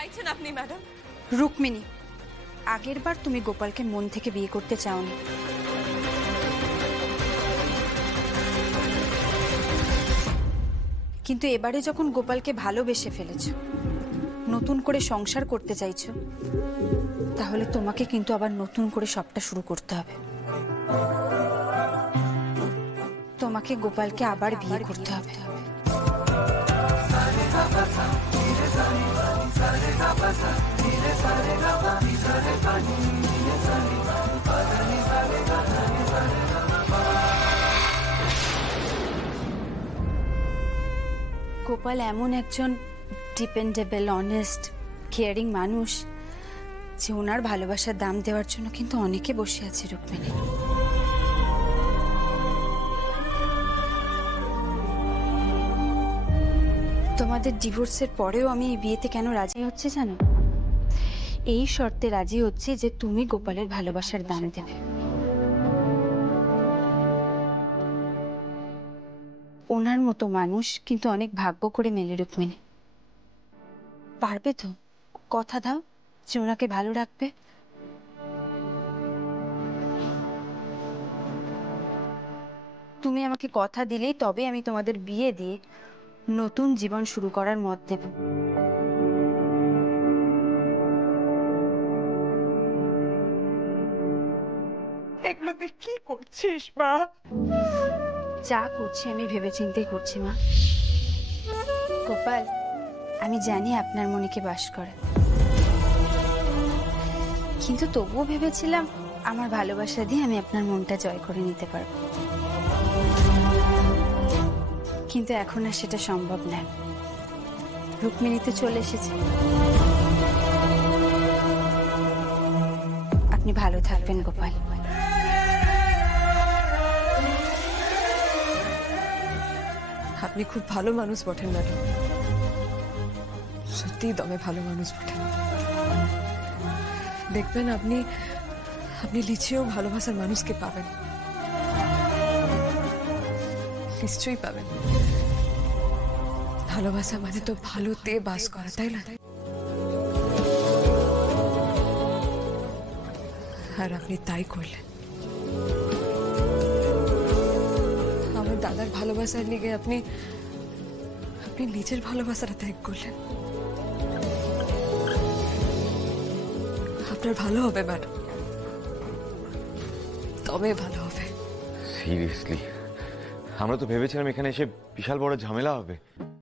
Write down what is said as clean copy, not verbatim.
চাইছেন আপনি ম্যাডাম? রুক্মিণী, আগের বার তুমি গোপালকে মন থেকে বিয়ে করতে চাওনি, কিন্তু এবারে যখন গোপালকে ভালোবেসে ফেলেছো, নতুন করে সংসার করতে চাইছো, তাহলে তোমাকে কিন্তু আবার নতুন করে সবটা শুরু করতে হবে। তোমাকে গোপালকে আবার বিয়ে করতে হবে। গোপাল এমন একজন ডিপেন্ডেবল, অনেস্ট, কেয়ারিং মানুষ যে ওনার ভালোবাসার দাম দেওয়ার জন্য কিন্তু অনেকে বসে আছে রুক্মিণী। তোমাদের ডিভোর্সের পরেও আমি এই বিয়েতে কেন রাজি হচ্ছে জানো? এই শর্তে রাজি হচ্ছে যে তুমি গোপালের ভালোবাসার দাম দেবে। ওনার মতো মানুষ কিন্তু অনেক ভাগ্য করে মেলে রুক্মিণী। পারবে তো? কথা দাও যে ওনাকে ভালো রাখবে। তুমি আমাকে কথা দিলেই তবে আমি তোমাদের বিয়ে দিয়ে নতুন জীবন শুরু করার মত দেব। এগুলো তুই কি করছিস মা? যা করছি আমি ভেবেচিন্তেই করছি মা। গোপাল, আমি জানি আপনার মনে কে বাস করে, কিন্তু তবুও ভেবেছিলাম আমার ভালোবাসা দিয়ে আমি আপনার মনটা জয় করে নিতে পারবো, কিন্তু এখন আর সেটা সম্ভব নয়। রুক্মিণী তো চলে এসেছে। আপনি ভালো থাকবেন গোপাল। আপনি খুব ভালো মানুষ বটেন ম্যাডাম, সত্যিই দমে ভালো মানুষ বটেন। দেখবেন আপনি আপনি লিচিয়েও ভালোবাসার মানুষকে পাবেন, নিশ্চয়ই পাবেন। ভালোবাসা মানে তো ভালোতে বাস করা, তাই না? আর আপনি তাই করলেন। আমার দাদার ভালোবাসার লিগে আপনি আপনি নিজের ভালোবাসাটা ত্যাগ করলেন। আপনার ভালো হবে ম্যাডাম, তবে ভালো হবে। সিরিয়াসলি, আমরা তো ভেবেছিলাম এখানে এসে বিশাল বড় ঝামেলা হবে।